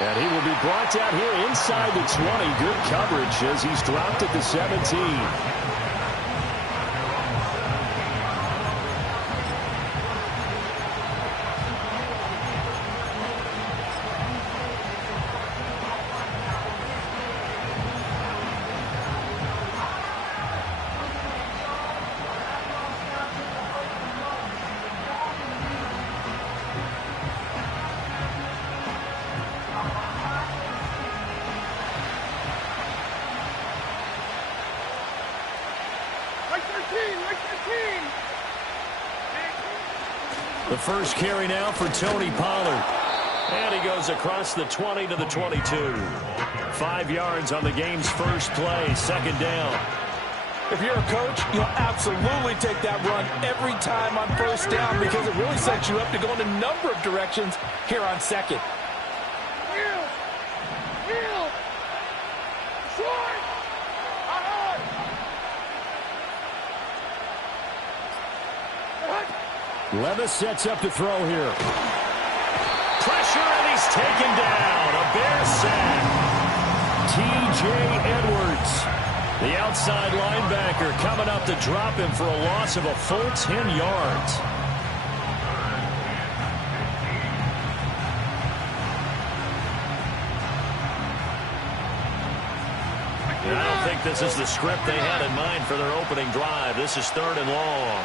And he will be brought down here inside the 20. Good coverage as he's dropped at the 17. The first carry now for Tony Pollard. And he goes across the 20 to the 22. 5 yards on the game's first play, second down. If you're a coach, you'll absolutely take that run every time on first down because it really sets you up to go in a number of directions here on second. Levis sets up to throw here. Pressure, and he's taken down. A Bear sack. T.J. Edwards, the outside linebacker, coming up to drop him for a loss of a full 10 yards. I don't think this is the script they had in mind for their opening drive. This is 3rd and long.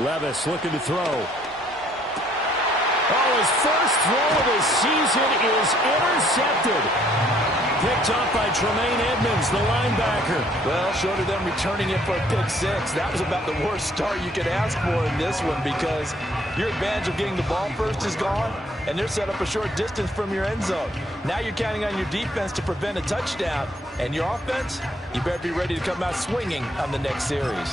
Levis looking to throw. Oh, his first throw of the season is intercepted. Picked off by Tremaine Edmonds, the linebacker. Well, short of them returning it for a pick six, that was about the worst start you could ask for in this one because your advantage of getting the ball first is gone, and they're set up a short distance from your end zone. Now you're counting on your defense to prevent a touchdown, and your offense, you better be ready to come out swinging on the next series.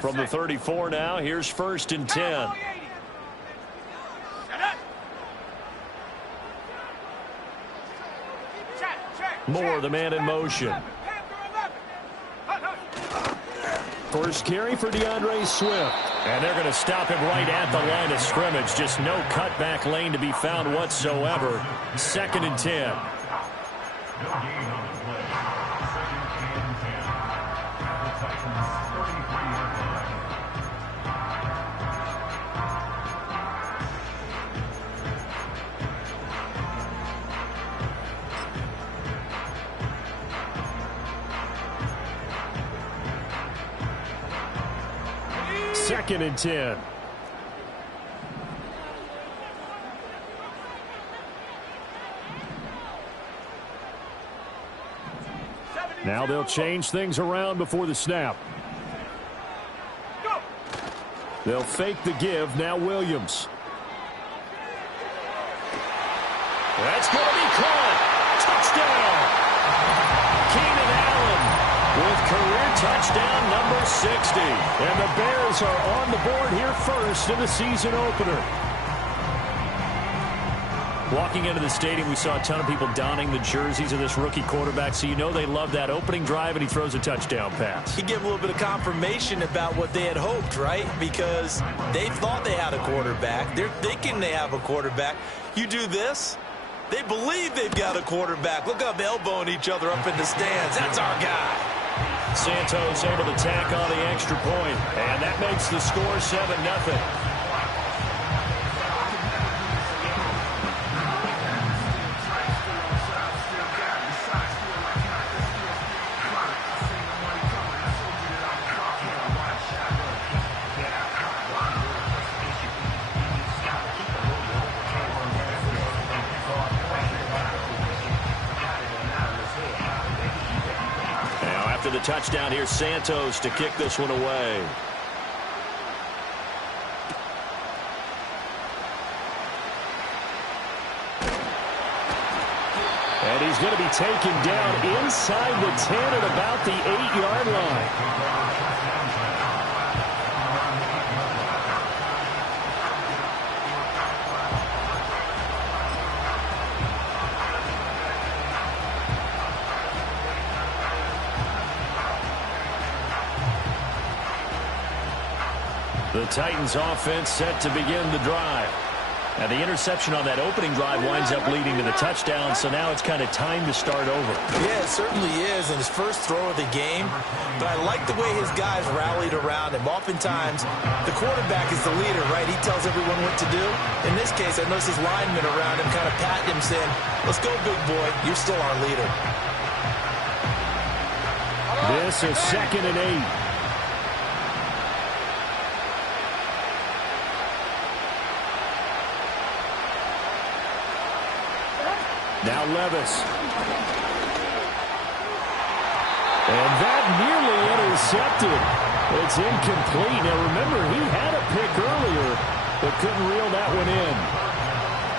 From the 34 now, here's 1st and 10. Moore, the man in motion. First carry for DeAndre Swift. And they're going to stop him right at the line of scrimmage. Just no cutback lane to be found whatsoever. 2nd and 10. Second and 10. Now they'll change things around before the snap. They'll fake the give. Now Williams. That's going to be caught. Touchdown. Keenan Allen with career touchdown number 60. And the Bears are on the board here first in the season opener. Walking into the stadium, we saw a ton of people donning the jerseys of this rookie quarterback, so you know they love that opening drive, and he throws a touchdown pass. He gave a little bit of confirmation about what they had hoped, right? Because they thought they had a quarterback. They're thinking they have a quarterback. You do this, they believe they've got a quarterback. Look up, elbowing each other up in the stands. That's our guy. Santos able to tack on the extra point, and that makes the score 7-0. The touchdown here, Santos to kick this one away. And he he's going to be taken down inside the 10 at about the 8-yard line. The Titans offense set to begin the drive. And the interception on that opening drive winds up leading to the touchdown, so now it's kind of time to start over. Yeah, it certainly is in his first throw of the game. But I like the way his guys rallied around him. Oftentimes, the quarterback is the leader, right? He tells everyone what to do. In this case, I noticed his linemen around him kind of patting him, saying, "Let's go, big boy. You're still our leader." This is 2nd and 8. Now Levis. And that nearly intercepted. It's incomplete. Now remember, he had a pick earlier, but couldn't reel that one in.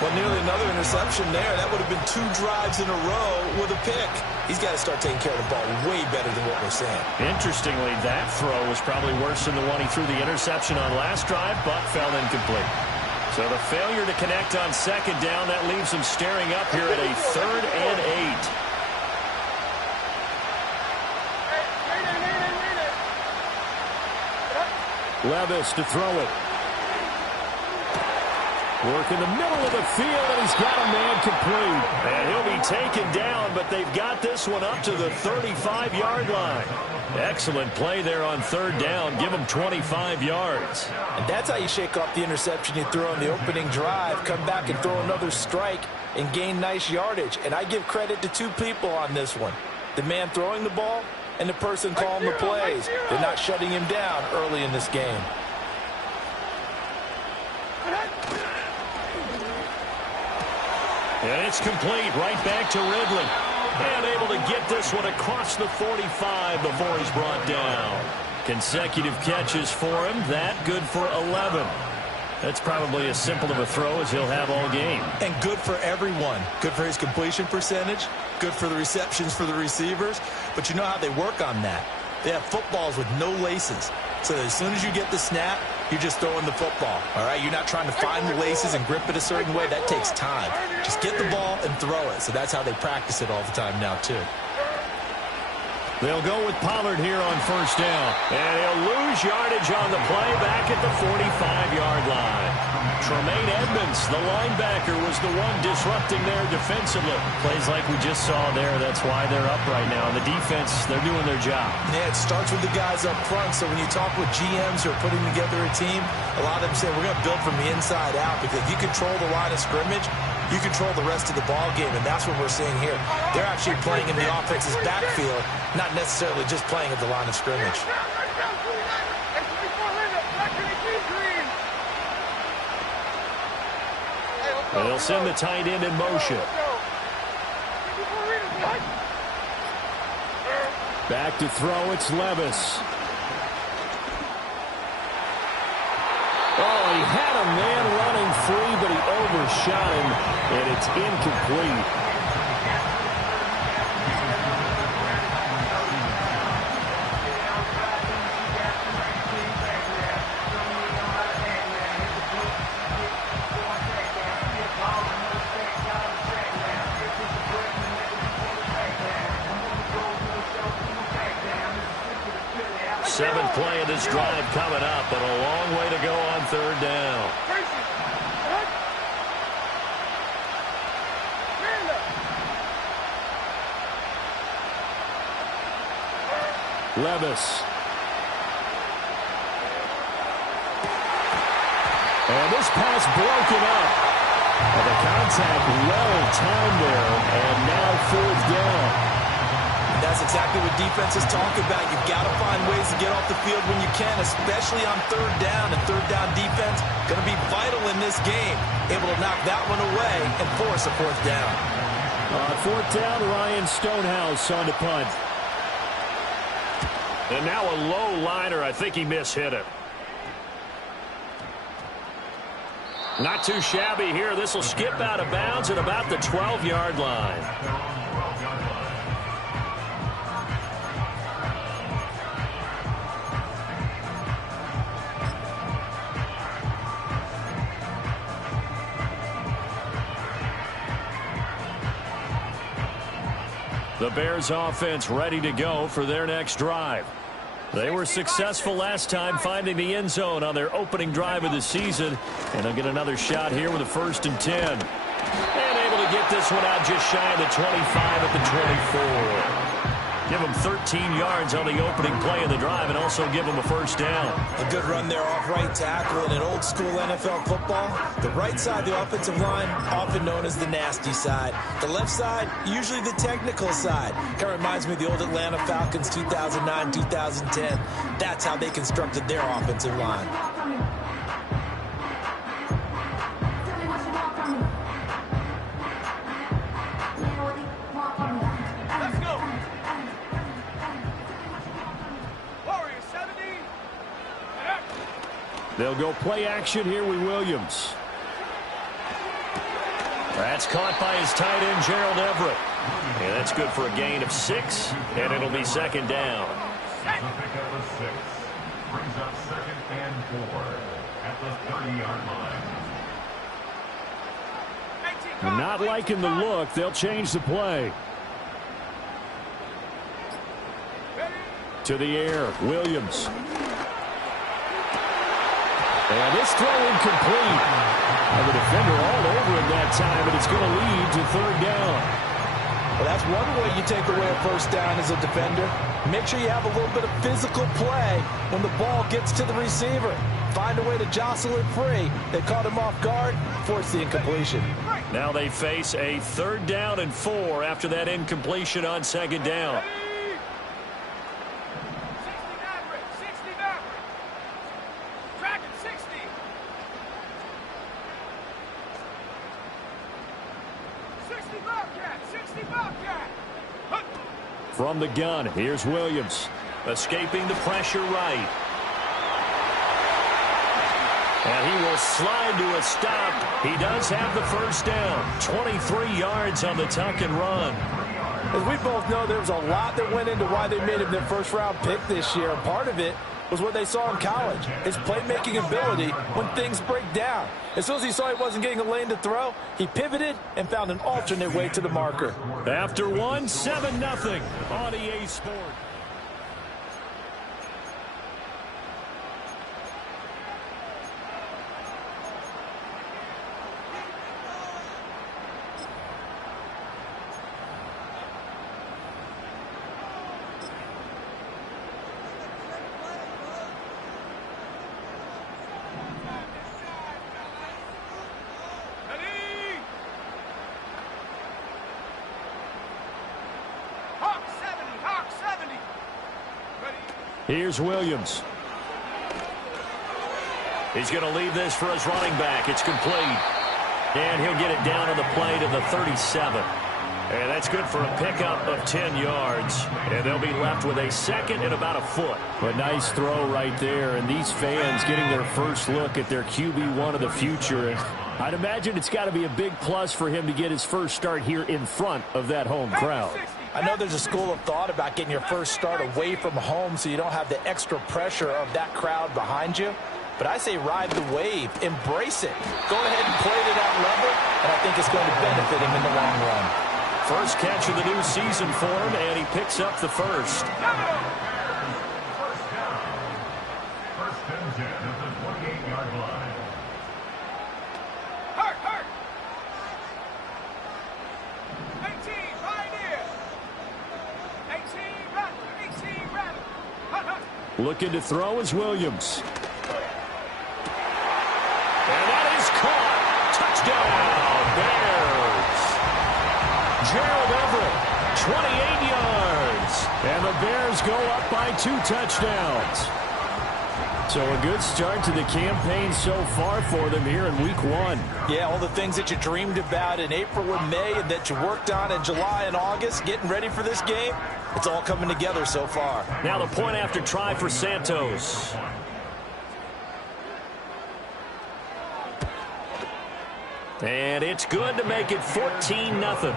Well, nearly another interception there. That would have been 2 drives in a row with a pick. He's got to start taking care of the ball way better than what we're saying. Interestingly, that throw was probably worse than the one he threw the interception on last drive, but fell incomplete. So the failure to connect on 2nd down, that leaves him staring up here at a 3rd and 8. Levis to throw it. Work in the middle of the field, and he's got a man complete. And he'll be taken down, but they've got this one up to the 35-yard line. Excellent play there on 3rd down. Give him 25 yards. And that's how you shake off the interception you throw on the opening drive. Come back and throw another strike and gain nice yardage. And I give credit to 2 people on this one. The man throwing the ball and the person calling the plays. They're not shutting him down early in this game. And it's complete right back to Ridley. And able to get this one across the 45 before he's brought down. Consecutive catches for him. That good for 11. That's probably as simple of a throw as he'll have all game. And good for everyone. Good for his completion percentage. Good for the receptions for the receivers. But you know how they work on that. They have footballs with no laces. So as soon as you get the snap, you're just throwing the football. All right, you're not trying to find the laces and grip it a certain way. That takes time. Just get the ball and throw it. So that's how they practice it all the time now, too. They'll go with Pollard here on 1st down. And he'll lose yardage on the play back at the 45-yard line. Tremaine Edmonds, the linebacker, was the one disrupting there defensively. Plays like we just saw there. That's why they're up right now. The defense, they're doing their job. Yeah, it starts with the guys up front. So when you talk with GMs who are putting together a team, a lot of them say, we're going to build from the inside out. Because if you control the line of scrimmage, you control the rest of the ball game, and that's what we're seeing here. They're actually playing in the offense's backfield, not necessarily just playing at the line of scrimmage. And they'll send the tight end in motion. Back to throw, it's Levis. Oh, he had a man running free, but he overshot him, and it's incomplete. Seventh play of this drive coming up, but a long way to go on 3rd down. Levis. And this pass broken up. And the contact well timed there, and now 4th down. That's exactly what defenses talk about. You've got to find ways to get off the field when you can, especially on 3rd down. And 3rd down defense going to be vital in this game. Able to knock that one away and force a 4th down. On 4th down, Ryan Stonehouse on to punt. And now a low liner. I think he mishit it. Not too shabby here. This will skip out of bounds at about the 12-yard line. The Bears offense ready to go for their next drive. They were successful last time finding the end zone on their opening drive of the season. And they'll get another shot here with a 1st and 10. And able to get this one out just shy of the 25 at the 24. Give them 13 yards on the opening play of the drive and also give them a 1st down. A good run there off right tackle. In an old school NFL football, the right side, the offensive line, often known as the nasty side. The left side, usually the technical side. Kind of reminds me of the old Atlanta Falcons 2009, 2010. That's how they constructed their offensive line. They'll go play action here with Williams. That's caught by his tight end, Gerald Everett. And that's good for a gain of 6, and it'll be 2nd down. The pickup of 6 brings up 2nd and 4 at the 30-yard line. And not liking the look, they'll change the play. To the air, Williams. And this throw incomplete. And the defender all over him that time, and it's going to lead to 3rd down. Well, that's one way you take away a 1st down as a defender. Make sure you have a little bit of physical play when the ball gets to the receiver. Find a way to jostle it free. They caught him off guard, forced the incompletion. Now they face a 3rd down and 4 after that incompletion on 2nd down. From the gun, here's Williams. Escaping the pressure right. And he will slide to a stop. He does have the 1st down. 23 yards on the tuck and run. As we both know, there was a lot that went into why they made him their 1st-round pick this year. And part of it was what they saw in college, his playmaking ability when things break down. As soon as he saw he wasn't getting a lane to throw, he pivoted and found an alternate way to the marker. After 1, 7-0 on EA Sports. Here's Williams. He's going to leave this for his running back. It's complete. And he'll get it down on the play to the 37. And that's good for a pickup of 10 yards. And they'll be left with a 2nd and about a foot. A nice throw right there. And these fans getting their first look at their QB1 of the future. And I'd imagine it's got to be a big plus for him to get his first start here in front of that home crowd. I know there's a school of thought about getting your first start away from home so you don't have the extra pressure of that crowd behind you. But I say ride the wave. Embrace it. Go ahead and play to that level, and I think it's going to benefit him in the long run. First catch of the new season for him, and he picks up the 1st. First down. 1st and 10 at the 28-yard line. Looking to throw is Williams. And that is caught. Touchdown, Bears. Gerald Everett, 28 yards. And the Bears go up by 2 touchdowns. So a good start to the campaign so far for them here in week 1. Yeah, all the things that you dreamed about in April and May and that you worked on in July and August, getting ready for this game, it's all coming together so far. Now the point after try for Santos. And it's good to make it 14-0.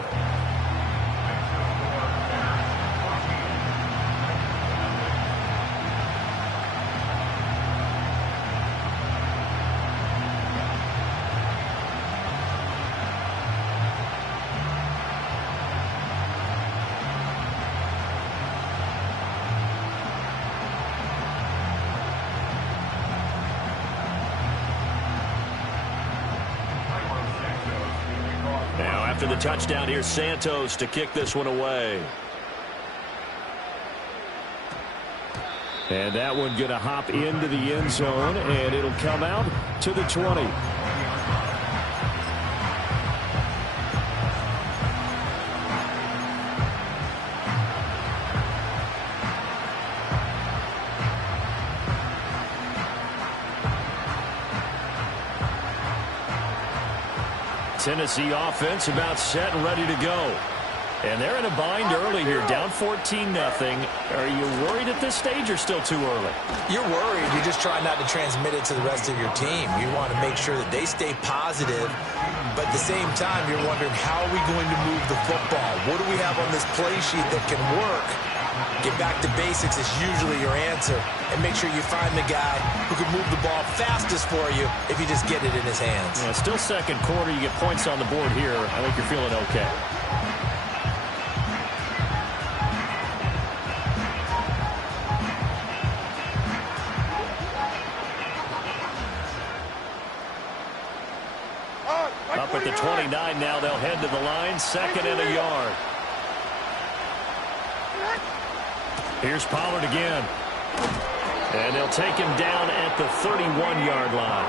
after the touchdown. Here's Santos to kick this one away. And that one going to hop into the end zone, and it'll come out to the 20. Tennessee offense about set and ready to go. And they're in a bind early here, down 14-0. Are you worried at this stage or still too early? You're worried. You just try not to transmit it to the rest of your team. You want to make sure that they stay positive, but at the same time, you're wondering, how are we going to move the football? What do we have on this play sheet that can work? Get back to basics is usually your answer, and make sure you find the guy who can move the ball fastest for you if you just get it in his hands. Yeah, still second quarter. You get points on the board here. I think you're feeling okay. Up at the 29 now, they'll head to the line, second and a yard. Here's Pollard again. And they'll take him down at the 31-yard line.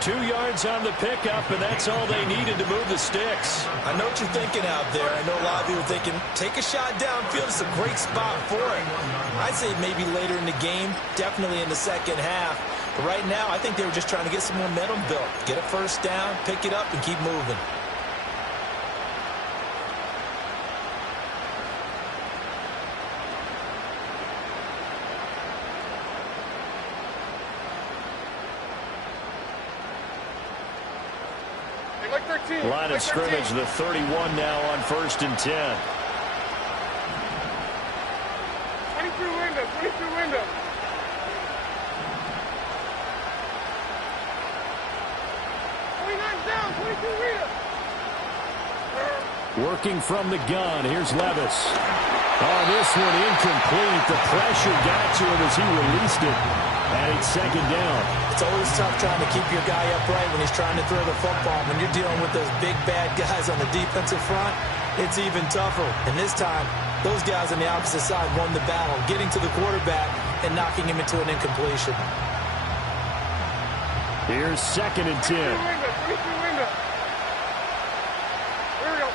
2 yards on the pickup, and that's all they needed to move the sticks. I know what you're thinking out there. I know a lot of people are thinking, take a shot downfield. It's a great spot for it. I'd say maybe later in the game, definitely in the second half. But right now, I think they were just trying to get some momentum built. Get a first down, pick it up, and keep moving. Line of scrimmage, the 31 now on 1st and 10. 22 window, 22 window. Working from the gun. Here's Levis. Oh, this one incomplete. The pressure got to him as he released it. And it's second down. It's always tough trying to keep your guy upright when he's trying to throw the football. When you're dealing with those big, bad guys on the defensive front, it's even tougher. And this time, those guys on the opposite side won the battle, getting to the quarterback and knocking him into an incompletion. Here's second and 10. 22 window. Here we go.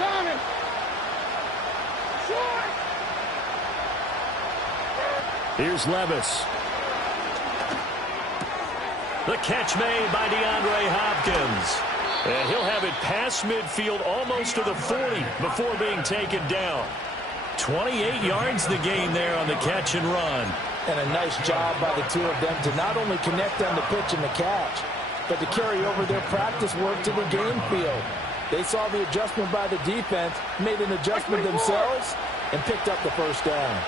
Down. Short. Here's Levis. The catch made by DeAndre Hopkins. And he'll have it past midfield almost to the 40 before being taken down. 28 yards the gain there on the catch and run. And a nice job by the two of them to not only connect on the pitch and the catch, but to carry over their practice work to the game field. They saw the adjustment by the defense, made an adjustment themselves, and picked up the first down.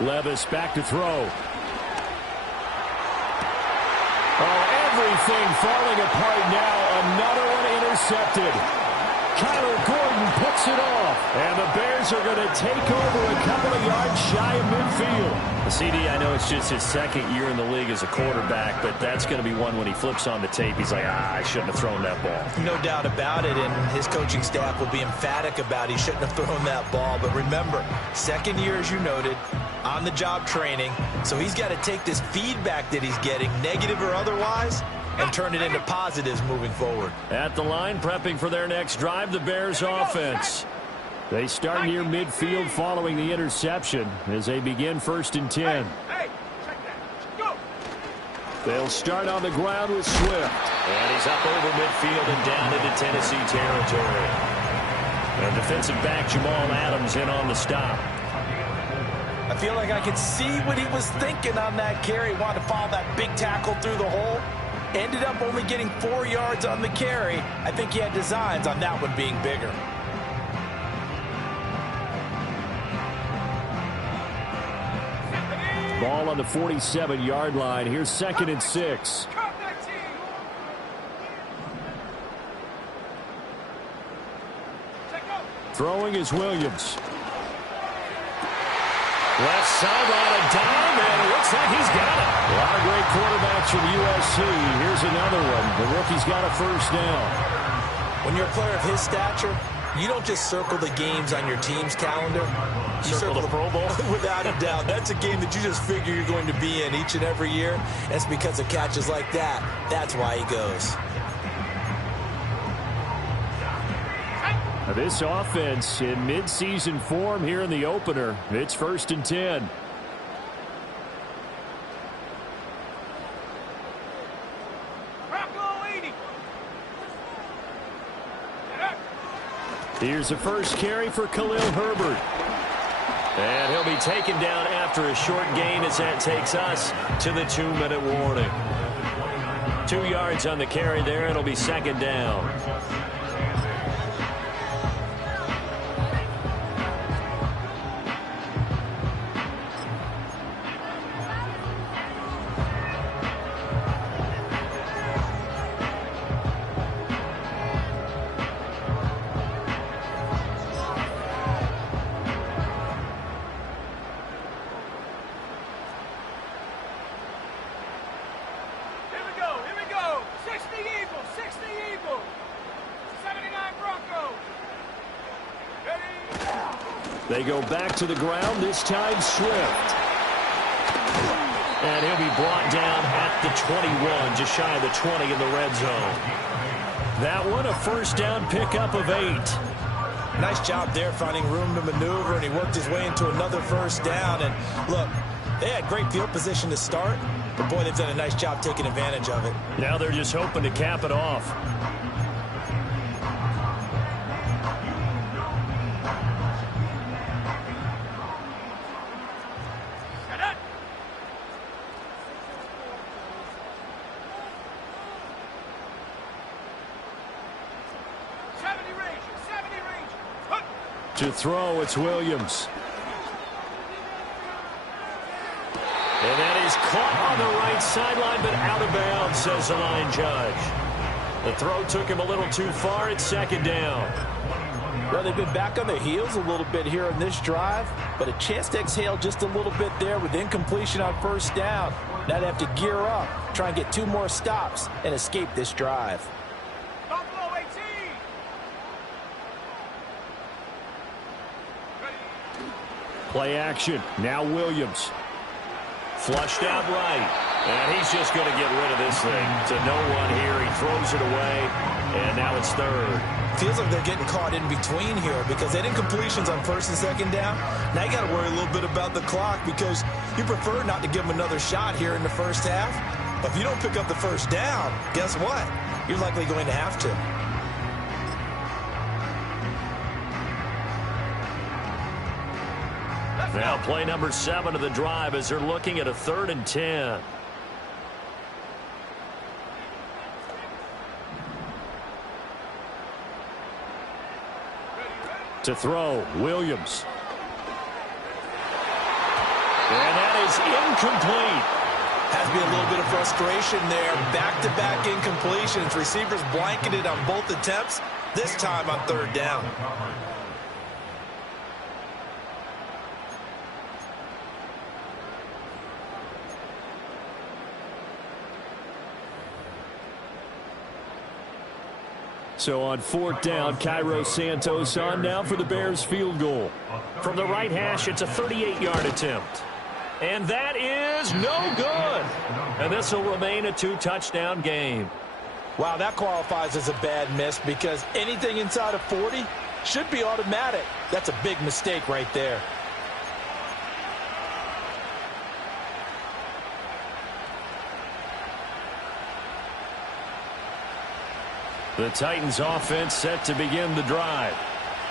Levis back to throw. Oh, everything falling apart now. Another one intercepted. Kyler Gordon picks it off. And the Bears are going to take over a couple of yards shy of midfield. The CD, I know it's just his second year in the league as a quarterback, but that's going to be one when he flips on the tape. He's like, I shouldn't have thrown that ball. No doubt about it, and his coaching staff will be emphatic about he shouldn't have thrown that ball. But remember, second year, as you noted, on-the-job training, so he's got to take this feedback that he's getting, negative or otherwise, and turn it into positives moving forward. At the line, prepping for their next drive, the Bears offense. They start near midfield following the interception as they begin 1st and 10. They'll start on the ground with Swift. And he's up over midfield and down into Tennessee territory. And defensive back Jamal Adams in on the stop. I feel like I could see what he was thinking on that carry. Wanted to follow that big tackle through the hole. Ended up only getting 4 yards on the carry. I think he had designs on that one being bigger. Ball on the 47-yard line. Here's 2nd and 6. Throwing is Williams. Left sideline, a dime, and it looks like he's got it. A lot of great quarterbacks from USC. Here's another one. The rookie's got a first down. When you're a player of his stature, you don't just circle the games on your team's calendar. You circle the Pro Bowl. Without a doubt. That's a game that you just figure you're going to be in each and every year. And it's because of catches like that. That's why he goes. This offense in mid-season form here in the opener. It's 1st and 10. Here's the first carry for Khalil Herbert. And he'll be taken down after a short gain as that takes us to the 2-minute warning. 2 yards on the carry there. It'll be 2nd down. They go back to the ground, this time Swift. And he'll be brought down at the 21, just shy of the 20 in the red zone. That one, a first down pickup of 8. Nice job there finding room to maneuver, and he worked his way into another first down. And look, they had great field position to start, but boy, they've done a nice job taking advantage of it. Now they're just hoping to cap it off. To throw, it's Williams. And that is caught on the right sideline, but out of bounds, says the line judge. The throw took him a little too far. It's 2nd down. Well, they've been back on their heels a little bit here on this drive, but a chance to exhale just a little bit there with incompletion on first down. Now they have to gear up, try and get 2 more stops, and escape this drive. Play action. Now Williams. Flushed out right. And he's just going to get rid of this thing to no one here. He throws it away. And now it's 3rd. Feels like they're getting caught in between here because they did incompletions on 1st and 2nd down. Now you got to worry a little bit about the clock because you prefer not to give them another shot here in the first half. But if you don't pick up the first down, guess what? You're likely going to have to. Now play number 7 of the drive as they're looking at a 3rd and 10. To throw, Williams. And that is incomplete. Has to be a little bit of frustration there. Back-to-back incompletions. Receivers blanketed on both attempts, this time on 3rd down. So on 4th down, Cairo Santos on now for the Bears field goal. From the right hash, it's a 38-yard attempt. And that is no good. And this will remain a 2-touchdown game. Wow, that qualifies as a bad miss because anything inside of 40 should be automatic. That's a big mistake right there. The Titans offense set to begin the drive.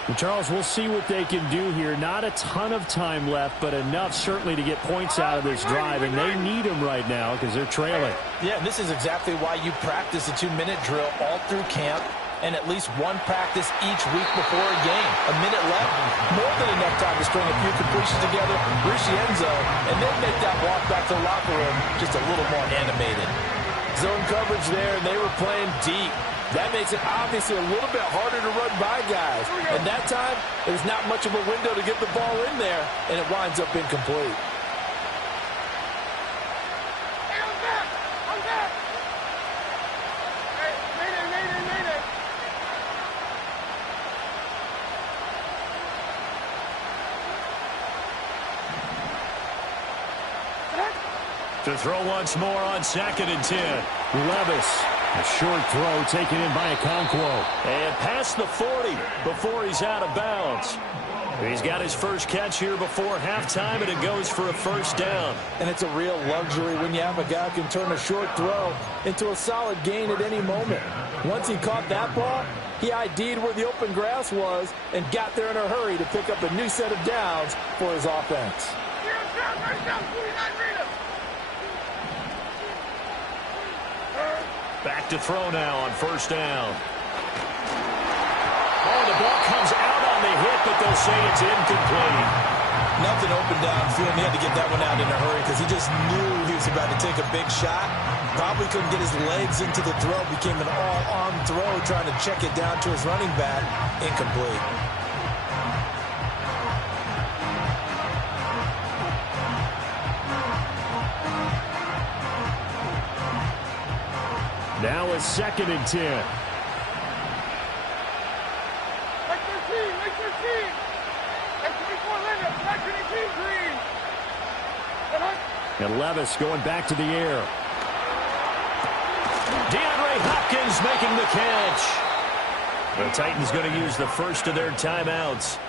And Charles, we'll see what they can do here. Not a ton of time left, but enough certainly to get points out of this drive, and they need them right now because they're trailing. Yeah, and this is exactly why you practice a 2-minute drill all through camp. and at least one practice each week before a game. A minute left, more than enough time to string a few completions together, reach the end zone, and then make that walk back to the locker room just a little more animated. Zone coverage there, and they were playing deep. That makes it obviously a little bit harder to run by guys. And that time, there's not much of a window to get the ball in there, and it winds up incomplete. Hey, I'm back! I'm back! Hey, Mayday! To throw once more on 2nd and 10. Levis. A short throw taken in by Okonkwo. And past the 40 before he's out of bounds. He's got his first catch here before halftime, and it goes for a first down. And it's a real luxury when you have a guy who can turn a short throw into a solid gain at any moment. Once he caught that ball, he ID'd where the open grass was and got there in a hurry to pick up a new set of downs for his offense. Back to throw now on first down. Oh, the ball comes out on the hit, but they'll say it's incomplete. Nothing open downfield. He had to get that one out in a hurry because he just knew he was about to take a big shot. Probably couldn't get his legs into the throw. Became an all-arm throw trying to check it down to his running back. Incomplete. Now a 2nd and 10. Like 13! And 24 Linda, back to the team, green! And Levis going back to the air. DeAndre Hopkins making the catch. The Titans going to use the first of their timeouts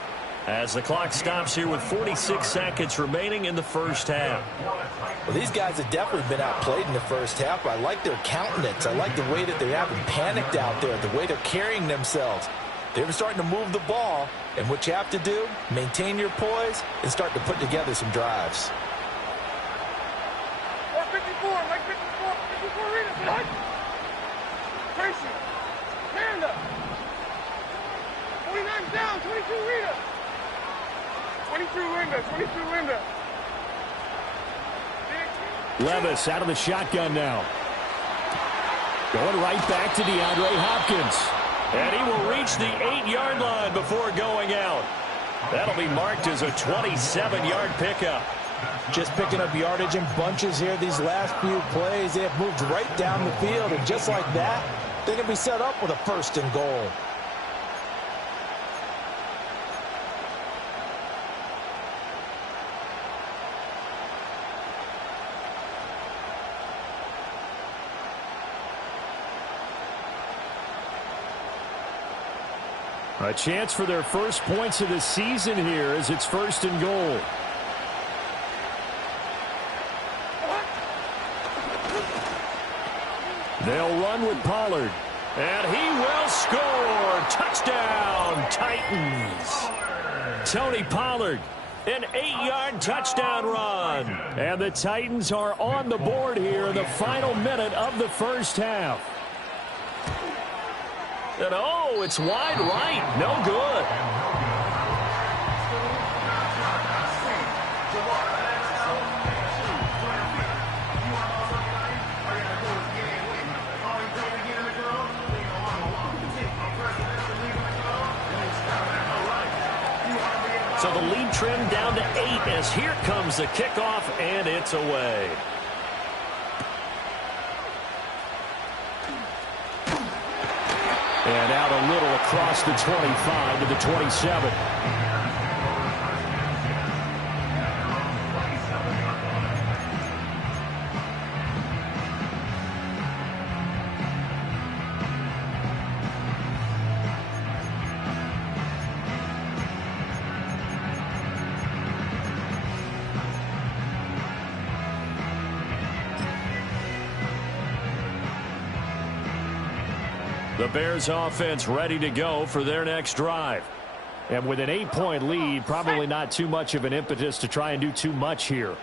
as the clock stops here with 46 seconds remaining in the first half. Well, these guys have definitely been outplayed in the first half. I like their countenance. I like the way that they haven't panicked out there, the way they're carrying themselves. They're starting to move the ball, and what you have to do, maintain your poise and start to put together some drives. 54, like 54 Rita, what? Tracy, Miranda. 29 down, 22 Rita. 22 Linda. Levis out of the shotgun now. Going right back to DeAndre Hopkins. And he will reach the 8-yard line before going out. That'll be marked as a 27-yard pickup. Just picking up yardage in bunches here these last few plays. They have moved right down the field, and just like that, they can be set up with a 1st and goal. A chance for their first points of the season here as it's 1st and goal. They'll run with Pollard. And he will score. Touchdown, Titans. Tony Pollard, an 8-yard touchdown run. And the Titans are on the board here in the final minute of the first half. And oh, it's wide right. No good. So the lead trimmed down to 8 as here comes the kickoff, and it's away. And out a little across the 25 to the 27. The Bears offense ready to go for their next drive. And with an 8-point lead, probably not too much of an impetus to try and do too much here.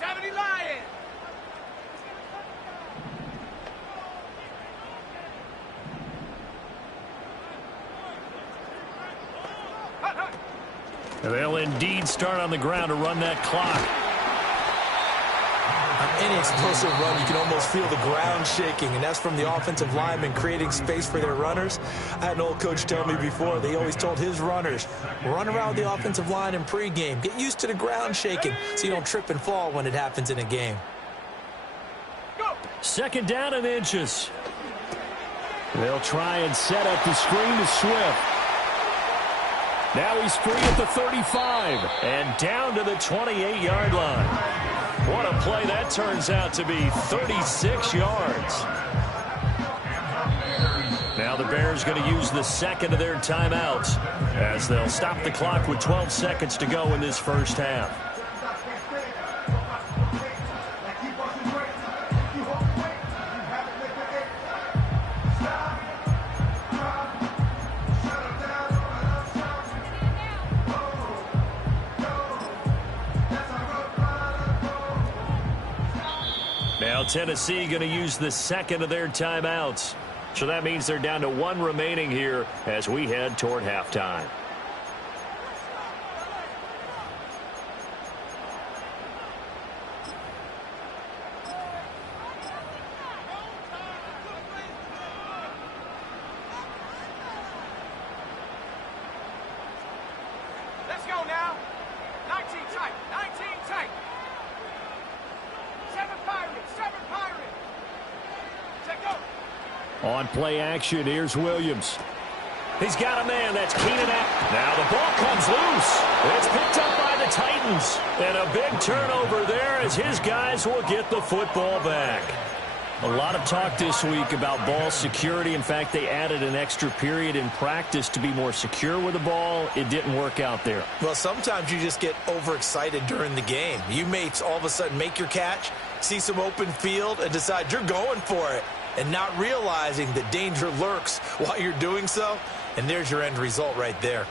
70 Lions. And they'll indeed start on the ground to run that clock. On any explosive run, you can almost feel the ground shaking, and that's from the offensive linemen creating space for their runners. I had an old coach tell me before, they always told his runners, run around the offensive line in pregame. Get used to the ground shaking so you don't trip and fall when it happens in a game. Second down and inches. They'll try and set up the screen to Swift. Now he's free at the 35 and down to the 28-yard line. What a play that turns out to be, 36 yards. Now the Bears going to use the second of their timeouts as they'll stop the clock with 12 seconds to go in this first half. Now Tennessee going to use the second of their timeouts. So that means they're down to one remaining here as we head toward halftime. Let's go now. 19 tight. 19 tight. 7 Pirates. 7 Pirates. Check go. On play action, here's Williams. He's got a man, that's Keenan Allen. Now the ball comes loose. It's picked up by the Titans. And a big turnover there as his guys will get the football back. A lot of talk this week about ball security. In fact, they added an extra period in practice to be more secure with the ball. It didn't work out there. Well, sometimes you just get overexcited during the game. You may all of a sudden make your catch, see some open field, and decide you're going for it, and not realizing that danger lurks while you're doing so. And there's your end result right there.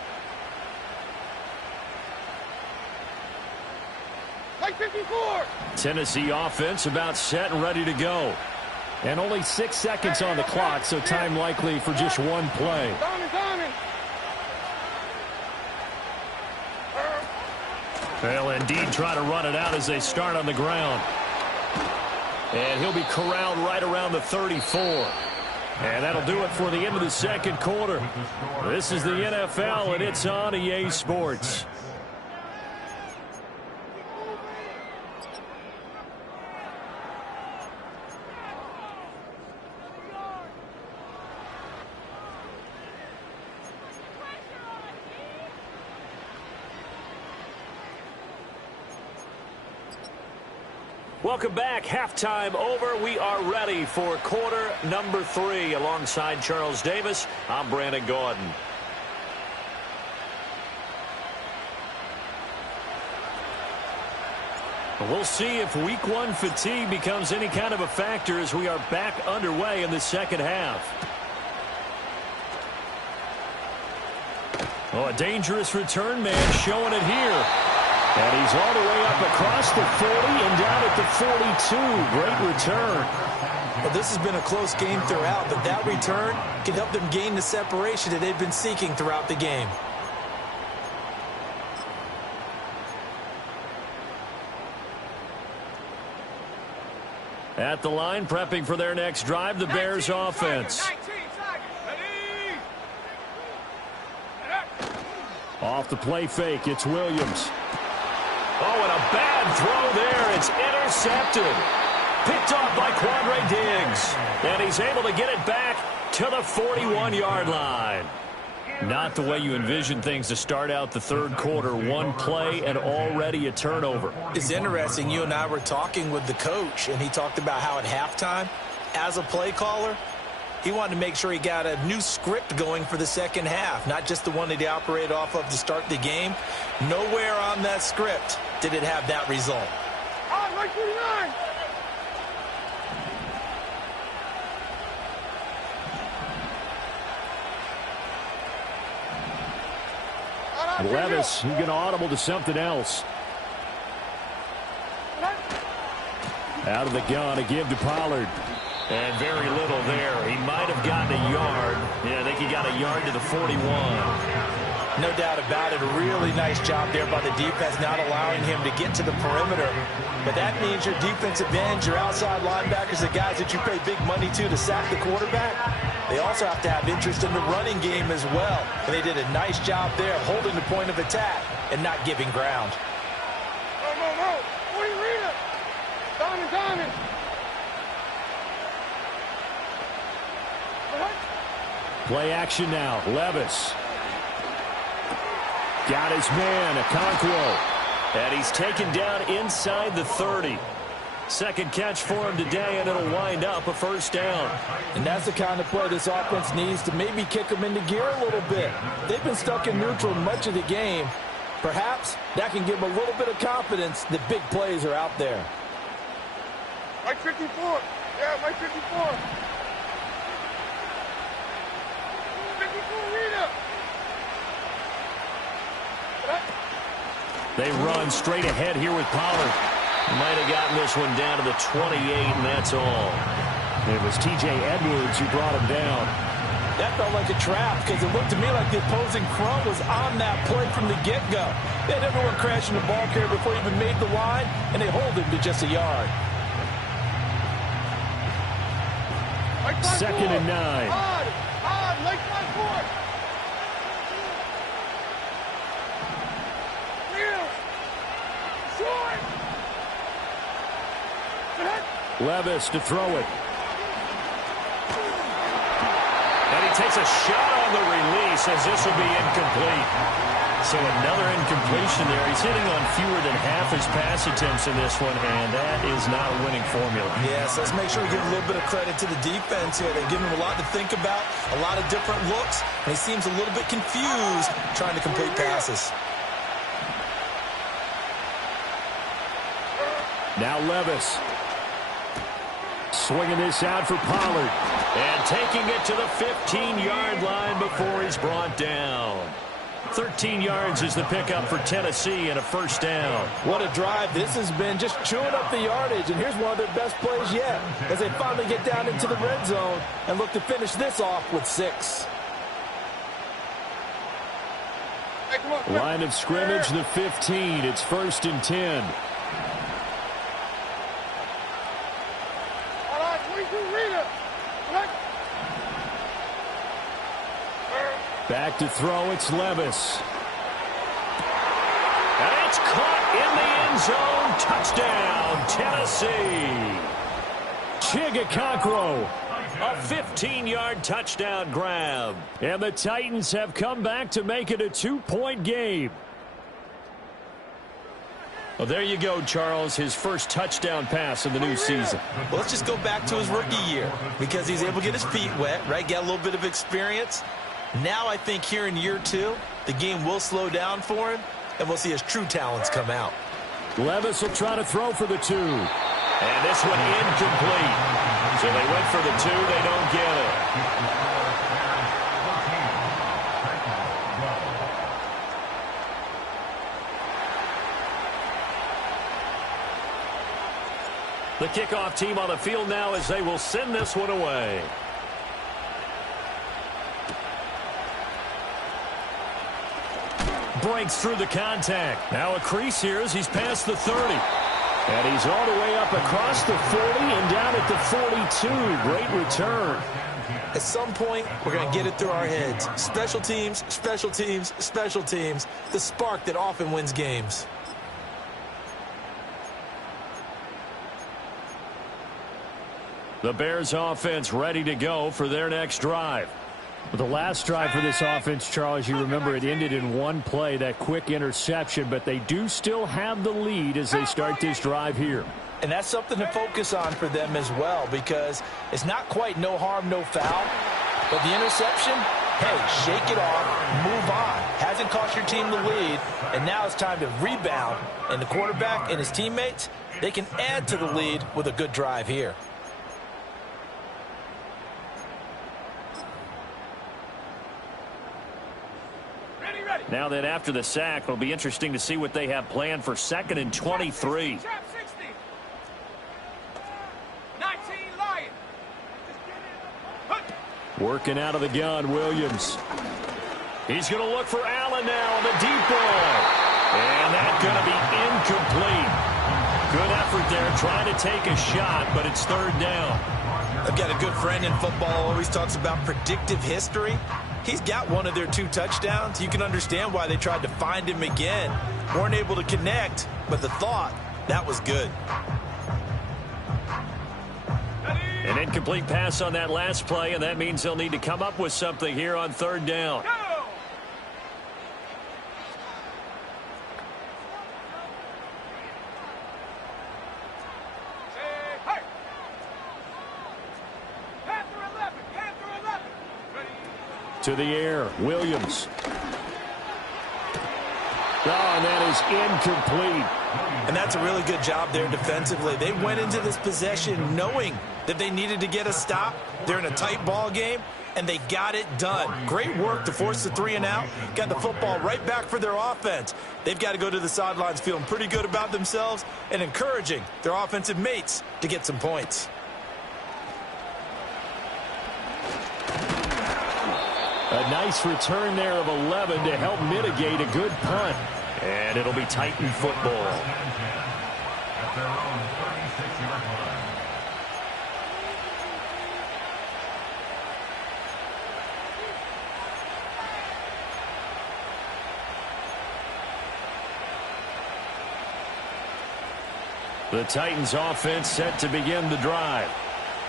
Like 54. Tennessee offense about set and ready to go. And only 6 seconds on the clock, so time likely for just one play. Diamond. They'll indeed try to run it out as they start on the ground. And he'll be corralled right around the 34. And that'll do it for the end of the second quarter. This is the NFL, and it's on EA Sports. Welcome back. Halftime over. We are ready for quarter number 3. Alongside Charles Davis, I'm Brandon Gordon. We'll see if week 1 fatigue becomes any kind of a factor as we are back underway in the second half. Oh, a dangerous return man showing it here. And he's all the way up across the 40 and down at the 42. Great return. Well, this has been a close game throughout, but that return can help them gain the separation that they've been seeking throughout the game. At the line, prepping for their next drive, the Bears offense. Off the play fake, it's Williams. Oh, and a bad throw there. It's intercepted. Picked off by Quandre Diggs. And he's able to get it back to the 41-yard line. Not the way you envision things to start out the third quarter. One play and already a turnover. It's interesting. You and I were talking with the coach, and he talked about how at halftime, as a play caller, he wanted to make sure he got a new script going for the second half, not just the one that he operated off of to start the game. Nowhere on that script did it have that result. On, right 49. Levis, he's going to audible to something else. Out of the gun to give to Pollard. And very little there. He might have gotten a yard. Yeah, I think he got a yard to the 41. No doubt about it. A really nice job there by the defense, not allowing him to get to the perimeter. But that means your defensive ends, your outside linebackers, the guys that you pay big money to sack the quarterback, they also have to have interest in the running game as well. And they did a nice job there holding the point of attack and not giving ground. No. What are you reading? Diamond. Play action now. Levis. Got his man, Okonkwo. And he's taken down inside the 30. Second catch for him today, and it'll wind up a first down. And that's the kind of play this offense needs to maybe kick them into gear a little bit. They've been stuck in neutral much of the game. Perhaps that can give them a little bit of confidence that big plays are out there. Mike 54. Yeah, Mike 54. 54, read up. They run straight ahead here with Pollard. Might have gotten this one down to the 28, and that's all. It was T.J. Edwards who brought him down. That felt like a trap because it looked to me like the opposing front was on that play from the get-go. They had everyone crashing the ball carrier before he even made the line, and they hold him to just a yard. Second and 9. Odd, Lake 5-4. Levis to throw it. And he takes a shot on the release as this will be incomplete. So another incompletion there. He's hitting on fewer than half his pass attempts in this one, and that is not a winning formula. Yes, let's make sure we give a little bit of credit to the defense here. They've given him a lot to think about, a lot of different looks, and he seems a little bit confused trying to complete passes. Now Levis. Swinging this out for Pollard. And taking it to the 15-yard line before he's brought down. 13 yards is the pickup for Tennessee and a first down. What a drive this has been, just chewing up the yardage. And here's one of their best plays yet as they finally get down into the red zone and look to finish this off with 6. Line of scrimmage, the 15. It's 1st and 10. Back to throw, it's Levis. And it's caught in the end zone. Touchdown, Tennessee. Okonkwo, a 15-yard touchdown grab. And the Titans have come back to make it a 2-point game. Well, there you go, Charles, his first touchdown pass of the new season. Well, let's just go back to his rookie year because he's able to get his feet wet, right? Get a little bit of experience. Now I think here in year 2, the game will slow down for him, and we'll see his true talents come out. Levis will try to throw for the 2. And this one incomplete. So they went for the 2. They don't get it. The kickoff team on the field now as they will send this one away. Breaks through the contact. Now a crease here as he's past the 30. And he's all the way up across the 40 and down at the 42. Great return. At some point, we're going to get it through our heads. Special teams, special teams, special teams. The spark that often wins games. The Bears offense ready to go for their next drive. The last drive for this offense, Charles, you remember it ended in one play, that quick interception, but they do still have the lead as they start this drive here. And that's something to focus on for them as well because it's not quite no harm, no foul. But the interception, hey, shake it off, move on. Hasn't cost your team the lead, and now it's time to rebound. And the quarterback and his teammates, they can add to the lead with a good drive here. Now then, after the sack, it'll be interesting to see what they have planned for 2nd and 23. Working out of the gun, Williams. He's going to look for Allen now on the deep ball. And that's going to be incomplete. Good effort there trying to take a shot, but it's third down. I've got a good friend in football, always talks about predictive history. He's got one of their 2 touchdowns. You can understand why they tried to find him again. Weren't able to connect, but the thought, that was good. An incomplete pass on that last play, and that means they'll need to come up with something here on third down. To the air, Williams. Oh, and that is incomplete. And that's a really good job there defensively. They went into this possession knowing that they needed to get a stop. They're in a tight ball game, and they got it done. Great work to force the 3 and out. Got the football right back for their offense. They've got to go to the sidelines feeling pretty good about themselves and encouraging their offensive mates to get some points. A nice return there of 11 to help mitigate a good punt. And it'll be Titan football. At their own 36-yard line. The Titans offense set to begin the drive.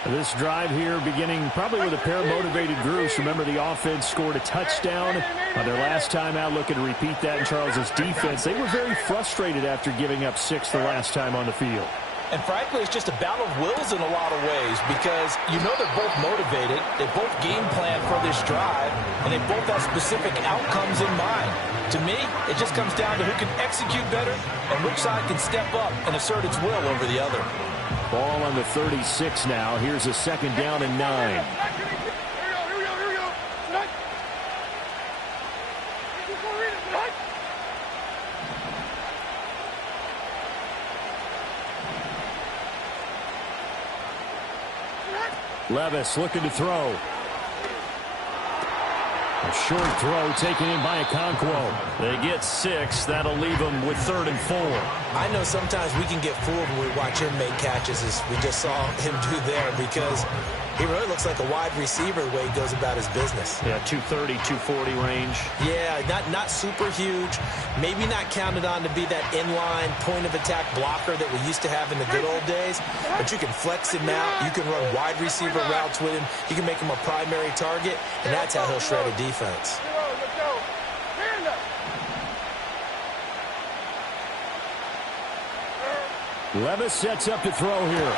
This drive here beginning probably with a pair of motivated groups. Remember, the offense scored a touchdown their last time out. Looking to repeat that in Charles's defense. They were very frustrated after giving up 6 the last time on the field. And frankly, it's just a battle of wills in a lot of ways because you know they're both motivated. They both game plan for this drive, and they both have specific outcomes in mind. To me, it just comes down to who can execute better and which side can step up and assert its will over the other. Ball on the 36 now. Here's a second down and 9. Here we go. Tonight. Levis looking to throw. A short throw taken in by Okonkwo. They get 6. That'll leave them with 3rd and 4. I know sometimes we can get fooled when we watch him make catches, as we just saw him do there, because he really looks like a wide receiver the way he goes about his business. Yeah, 230, 240 range. Yeah, not super huge. Maybe not counted on to be that inline point-of-attack blocker that we used to have in the good old days, but you can flex him out. You can run wide receiver routes with him. You can make him a primary target, and that's how he'll shred a defense. Let's go. Stand up. Levis sets up to throw here.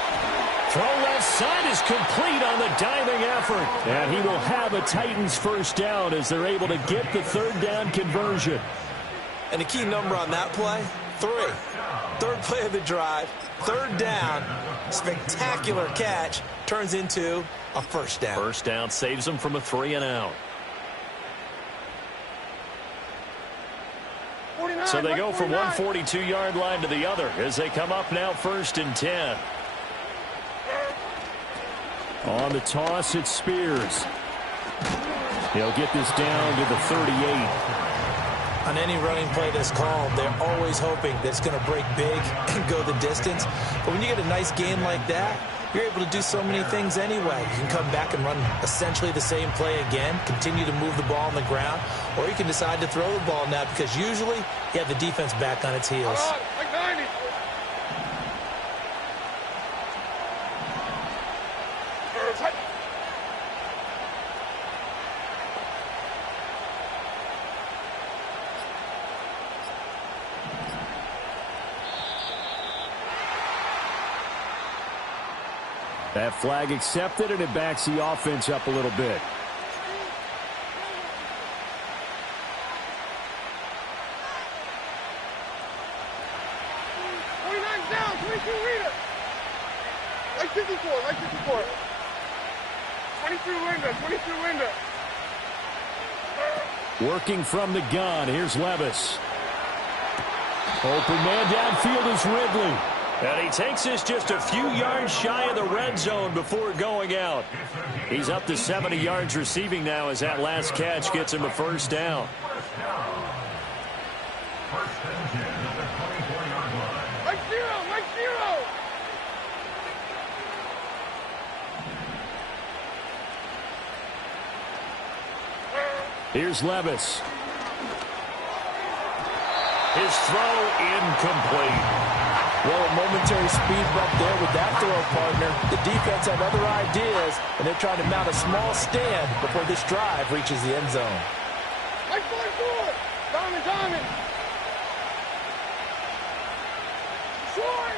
Throw left side is complete on the diving effort. And he will have a Titans first down as they're able to get the 3rd down conversion. And the key number on that play, 3. 3rd play of the drive, 3rd down, spectacular catch, turns into a first down. First down saves them from a 3 and out. So they go from one 42-yard line to the other as they come up now 1st and 10. On the toss, it's Spears. He'll get this down to the 38. On any running play that's called, they're always hoping that it's going to break big and go the distance. But when you get a nice game like that, you're able to do so many things anyway. You can come back and run essentially the same play again, continue to move the ball on the ground, or you can decide to throw the ball now because usually you have the defense back on its heels. Like 90. That flag accepted, and it backs the offense up a little bit. Down, 22 Rita. Like 54. 22 Linda. Working from the gun, here's Levis. Open man downfield is Ridley. And he takes this just a few yards shy of the red zone before going out. He's up to 70 yards receiving now as that last catch gets him a first down. Right zero, right zero. Here's Levis. His throw incomplete. Well, a momentary speed bump there with that throw, partner. The defense had other ideas, and they're trying to mount a small stand before this drive reaches the end zone. Right foot. Diamond. Short.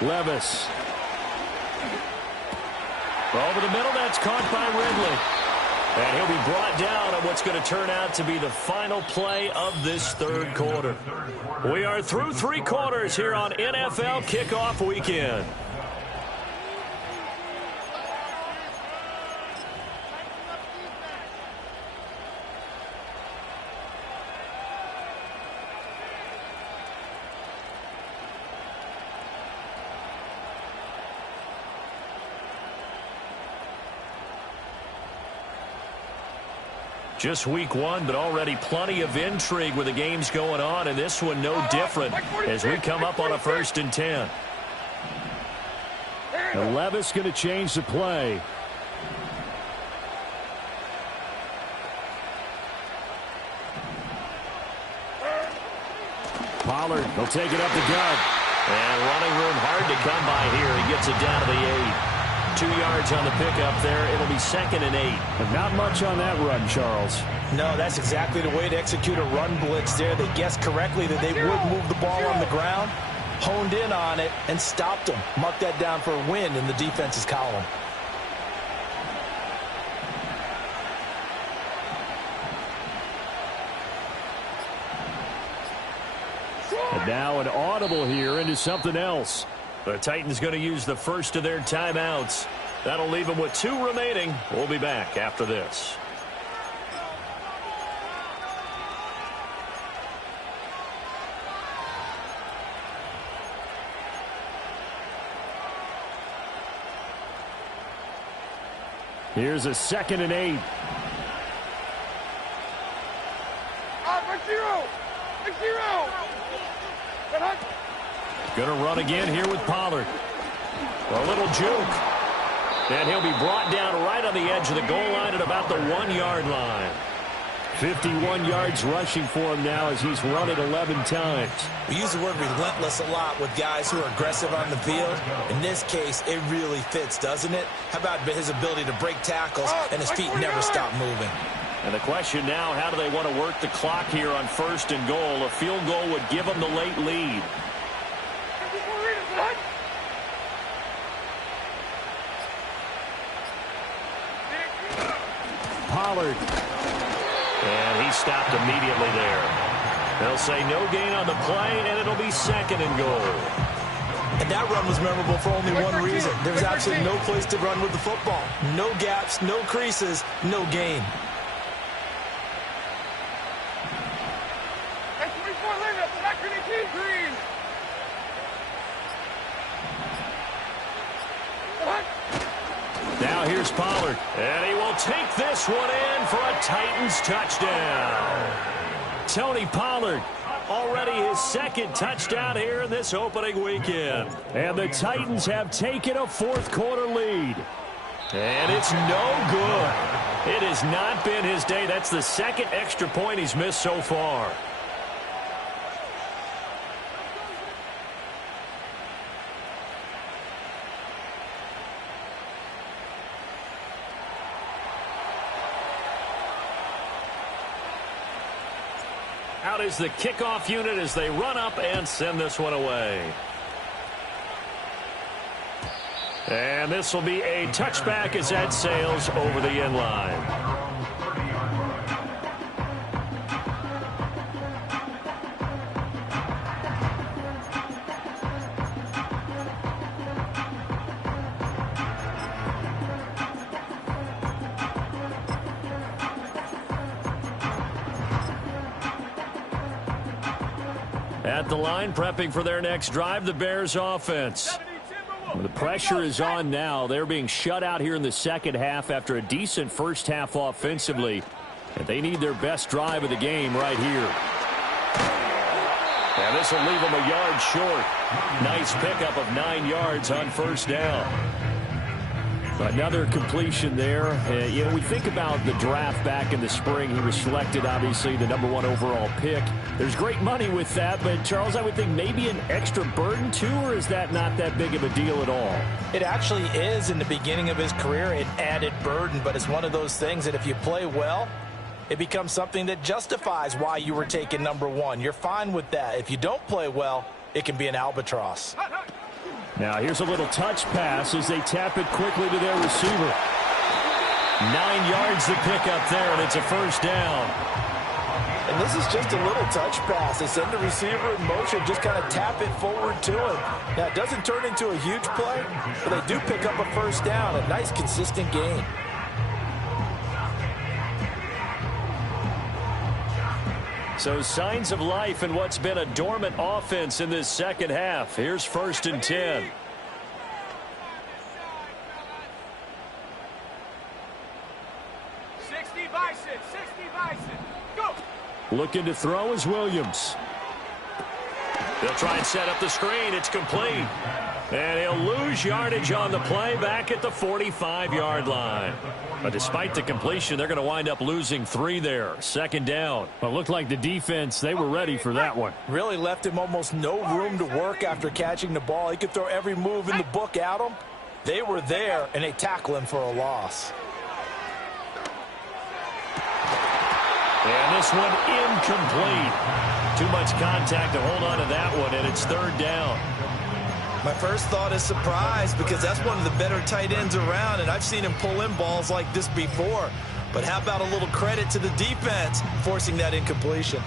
Levis. Over the middle, that's caught by Ridley. And he'll be brought down on what's going to turn out to be the final play of this third quarter. We are through 3 quarters here on NFL Kickoff Weekend. Just week 1, but already plenty of intrigue with the games going on, and this one no different as we come up on a 1st and 10. And Levis going to change the play. Pollard will take it up the gut. And running room hard to come by here. He gets it down to the 8. 2 yards on the pickup there. It'll be 2nd and 8. And not much on that run, Charles. No, that's exactly the way to execute a run blitz there. They guessed correctly that they would move the ball on the ground, honed in on it, and stopped them. Mark that down for a win in the defense's column. And now an audible here into something else. The Titans going to use the first of their timeouts. That'll leave them with 2 remaining. We'll be back after this. Here's a 2nd and 8. Right zero. Going to run again here with Pollard. A little juke. And he'll be brought down right on the edge of the goal line at about the 1-yard line. 51 yards rushing for him now as he's run it 11 times. We use the word relentless a lot with guys who are aggressive on the field. In this case, it really fits, doesn't it? How about his ability to break tackles and his feet never stop moving? And the question now, how do they want to work the clock here on 1st and goal? A field goal would give them the late lead. Pollard. And he stopped immediately there. They'll say no gain on the play, and it'll be 2nd and goal. And that run was memorable for only one reason. There's absolutely no place to run with the football. No gaps, no creases, no gain. Now here's Pollard, and he will take this one in for a Titans touchdown. Tony Pollard, already his 2nd touchdown here in this opening weekend. And the Titans have taken a 4th quarter lead. And it's no good. It has not been his day. That's the 2nd extra point he's missed so far. Out is the kickoff unit as they run up and send this one away. And this will be a touchback as that sails over the end line. At the line, prepping for their next drive, the Bears offense. The pressure is on now. They're being shut out here in the second half after a decent first half offensively. And they need their best drive of the game right here. And this will leave them a yard short. Nice pickup of 9 yards on first down. Another completion there. You know, we think about the draft back in the spring. He was selected, obviously, the #1 overall pick. There's great money with that, but, Charles, I would think maybe an extra burden, too, or is that not that big of a deal at all? It actually is in the beginning of his career, an added burden, but it's one of those things that if you play well, it becomes something that justifies why you were taken #1. You're fine with that. If you don't play well, it can be an albatross. Now here's a little touch pass as they tap it quickly to their receiver. 9 yards to pick up there, and it's a first down. And this is just a little touch pass. They send the receiver in motion, just kind of tap it forward to him. Now, it doesn't turn into a huge play, but they do pick up a first down, a nice, consistent gain. So signs of life in what's been a dormant offense in this second half. Here's 1st and 10. Looking to throw is Williams. They'll try and set up the screen. It's complete. And he'll lose yardage on the play back at the 45-yard line. But despite the completion, they're going to wind up losing 3 there. 2nd down. Well, it looked like the defense, they were ready for that one. Really left him almost no room to work after catching the ball. He could throw every move in the book at him. They were there, and they tackle him for a loss. And this one incomplete. Too much contact to hold on to that one, and it's 3rd down. My first thought is surprise, because that's one of the better tight ends around, and I've seen him pull in balls like this before. But how about a little credit to the defense forcing that incompletion?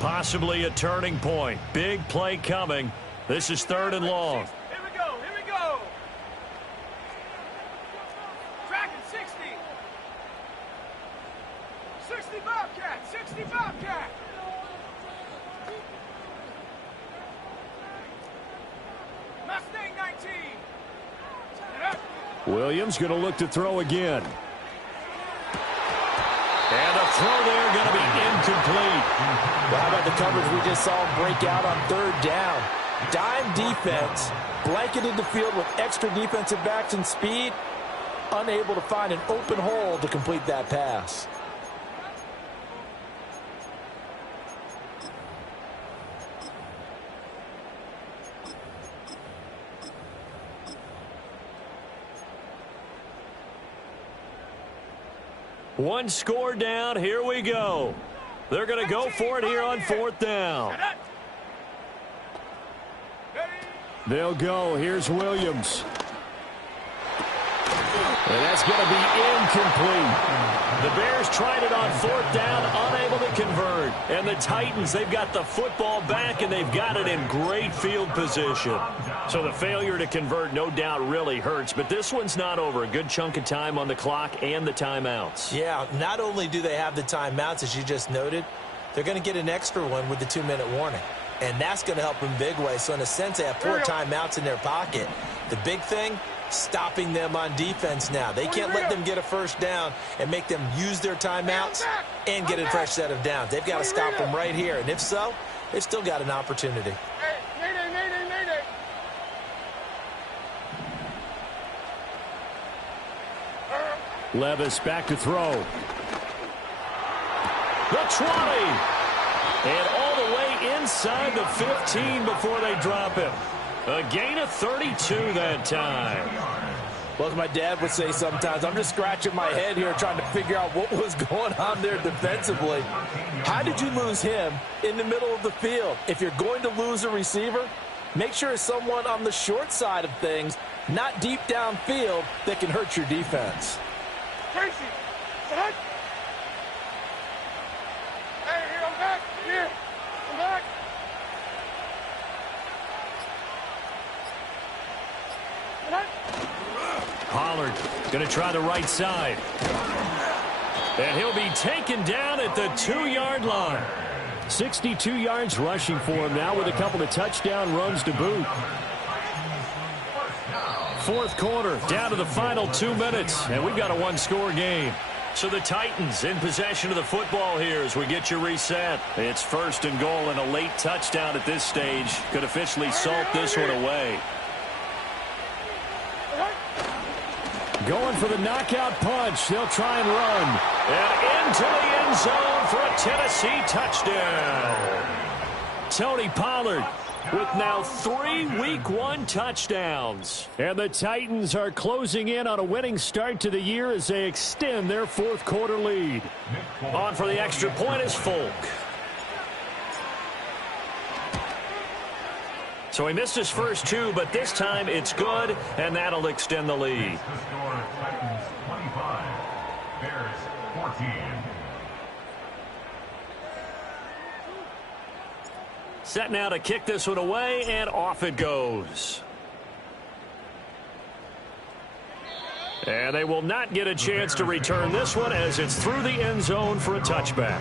Possibly a turning point. Big play coming. This is 3rd and long. Here we go. Here we go. Tracking 60. 60 Bobcat. 60 Bobcat. Mustang 19. Williams going to look to throw again. And the throw there going to be incomplete. Well, how about the coverage we just saw him break out on 3rd down? Dime defense, blanketed the field with extra defensive backs and speed, unable to find an open hole to complete that pass. One score down. Here we go. They're going to go for it here on 4th down. They'll go. Here's Williams. And that's going to be incomplete. The Bears tried it on 4th down, unable to convert. And the Titans, they've got the football back, and they've got it in great field position. So the failure to convert, no doubt, really hurts. But this one's not over. A good chunk of time on the clock and the timeouts. Yeah, not only do they have the timeouts, as you just noted, they're going to get an extra one with the 2-minute warning. And that's going to help them big way. So in a sense, they have 4 timeouts in their pocket. The big thing, stopping them on defense now. They can't let them get a first down and make them use their timeouts and get a fresh set of downs. They've got to stop them right here. And if so, they've still got an opportunity. Levis back to throw. The 20. And all the way inside the 15 before they drop him. A gain of 32 that time. Well, as my dad would say sometimes, I'm just scratching my head here trying to figure out what was going on there defensively. How did you lose him in the middle of the field? If you're going to lose a receiver, make sure it's someone on the short side of things, not deep downfield, that can hurt your defense. Tracy, hey, I'm back. Here, I'm back. Pollard going to try the right side. And he'll be taken down at the 2-yard line. 62 yards rushing for him now with a couple of touchdown runs to boot. Fourth quarter, down to the final 2 minutes, and we've got a one-score game. So the Titans in possession of the football here as we get you reset. It's first and goal, and a late touchdown at this stage could officially salt this one away. Going for the knockout punch. They'll try and run. And into the end zone for a Tennessee touchdown. Tony Pollard with now 3 Week 1 touchdowns. And the Titans are closing in on a winning start to the year as they extend their fourth quarter lead. On for the extra point is Folk. So he missed his first 2, but this time it's good, and that'll extend the lead. Titans 25, Bears 14. Set now to kick this one away, and off it goes. And they will not get a chance to return this one as it's through the end zone for a touchback.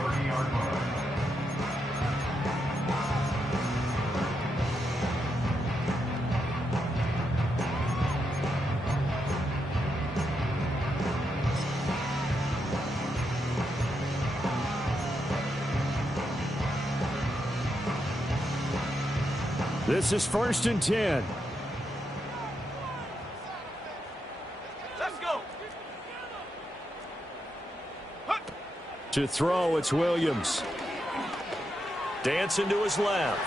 This is first and 10. Let's go. To throw, it's Williams. Dancing to his left.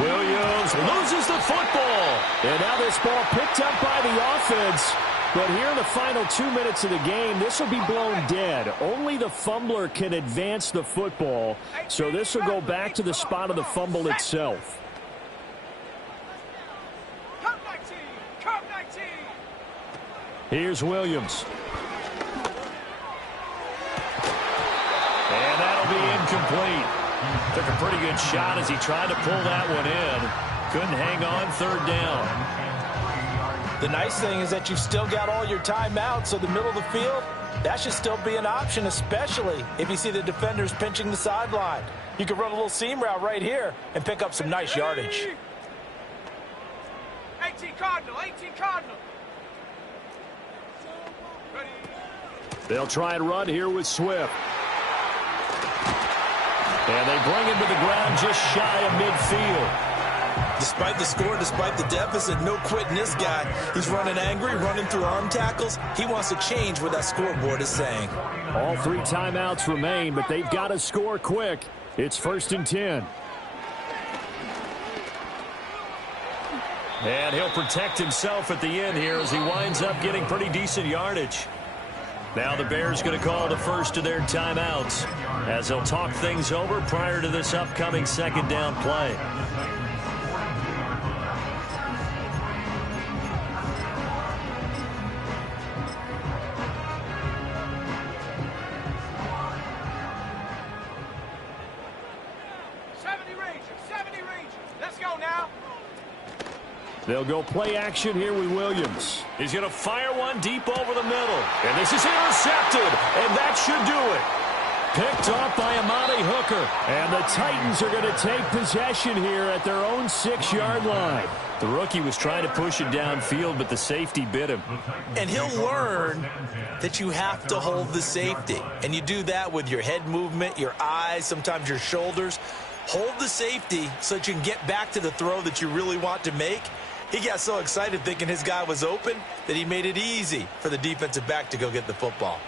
Williams loses the football. And now this ball picked up by the offense. But here in the final 2 minutes of the game, this will be blown dead. Only the fumbler can advance the football. So this will go back to the spot of the fumble itself. Here's Williams. And that'll be incomplete. Took a pretty good shot as he tried to pull that one in. Couldn't hang on third down. The nice thing is that you've still got all your timeouts, so the middle of the field, that should still be an option, especially if you see the defenders pinching the sideline. You can run a little seam route right here and pick up some nice yardage. 18 Cardinal, 18 Cardinal. They'll try and run here with Swift. And they bring him to the ground just shy of midfield. Despite the score, despite the deficit, no quitting this guy. He's running angry, running through arm tackles. He wants to change what that scoreboard is saying. All 3 timeouts remain, but they've got to score quick. It's first and 10. And he'll protect himself at the end here as he winds up getting pretty decent yardage. Now the Bears going to call the first of their timeouts as they'll talk things over prior to this upcoming second down play. They'll go play action here with Williams. He's going to fire one deep over the middle. And this is intercepted, and that should do it. Picked off by Amani Hooker. And the Titans are going to take possession here at their own 6-yard line. The rookie was trying to push it downfield, but the safety bit him. And he'll learn that you have to hold the safety. And you do that with your head movement, your eyes, sometimes your shoulders. Hold the safety so that you can get back to the throw that you really want to make. He got so excited thinking his guy was open that he made it easy for the defensive back to go get the football.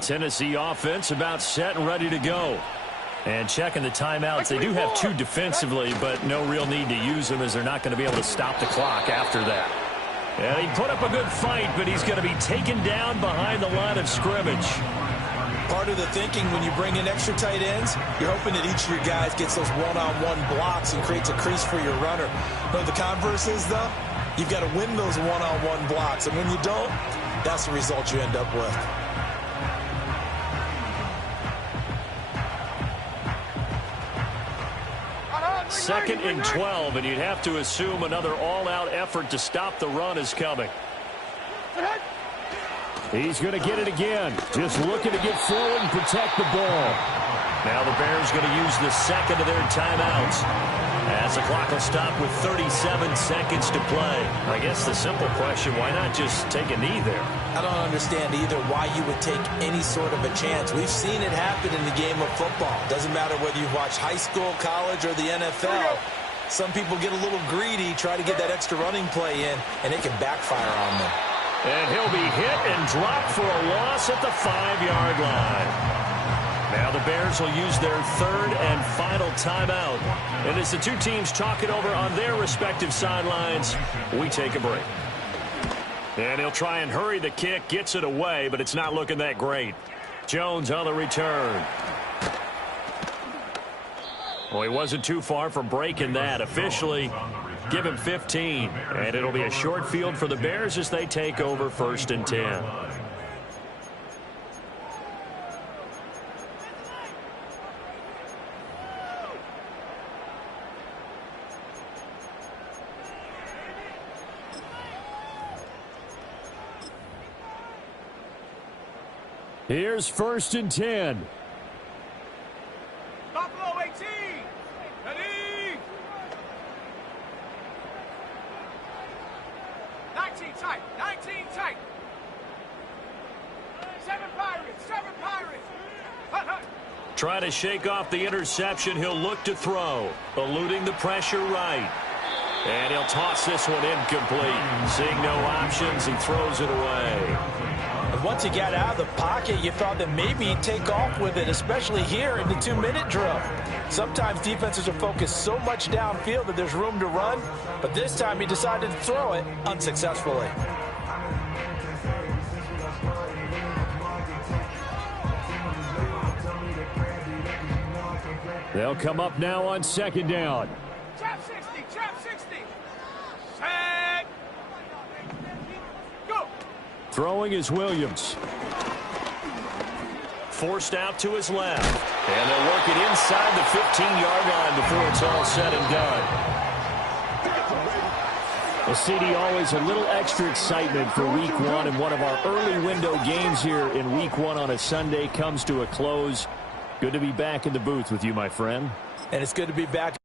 Tennessee offense about set and ready to go. And checking the timeouts, they do have 2 defensively, but no real need to use them as they're not going to be able to stop the clock after that. And he put up a good fight, but he's going to be taken down behind the line of scrimmage. Part of the thinking when you bring in extra tight ends, you're hoping that each of your guys gets those one-on-one blocks and creates a crease for your runner. But the converse is, though, you've got to win those one-on-one blocks. And when you don't, that's the result you end up with. Second and 12, and you'd have to assume another all-out effort to stop the run is coming. He's going to get it again. Just looking to get forward and protect the ball. Now the Bears going to use the second of their timeouts, as the clock will stop with 37 seconds to play. I guess the simple question, why not just take a knee there? I don't understand either why you would take any sort of a chance. We've seen it happen in the game of football. Doesn't matter whether you watch high school, college, or the NFL. Some people get a little greedy, try to get that extra running play in, and it can backfire on them. And he'll be hit and dropped for a loss at the 5-yard line. Now the Bears will use their third and final timeout. And as the two teams talk it over on their respective sidelines, we take a break. And he'll try and hurry the kick, gets it away, but it's not looking that great. Jones on the return. Well, he wasn't too far from breaking that. Officially, give him 15. And it'll be a short field for the Bears as they take over 1st and 10. Here's 1st and 10. Buffalo 18. Ready. 19 tight. 19 tight. 7 Pirates. 7 Pirates. Hut, hut. Try to shake off the interception. He'll look to throw. Eluding the pressure right. And he'll toss this one incomplete. Seeing no options, he throws it away. Once he got out of the pocket, you thought that maybe he'd take off with it, especially here in the 2-minute drill. Sometimes defenses are focused so much downfield that there's room to run, but this time he decided to throw it unsuccessfully. They'll come up now on 2nd down. Trap 60. Trap 60. Set. Go. Throwing is Williams. Forced out to his left. And they'll work it inside the 15-yard line before it's all said and done. Well, CD, always a little extra excitement for Week 1, and one of our early window games here in Week 1 on a Sunday comes to a close. Good to be back in the booth with you, my friend. And it's good to be back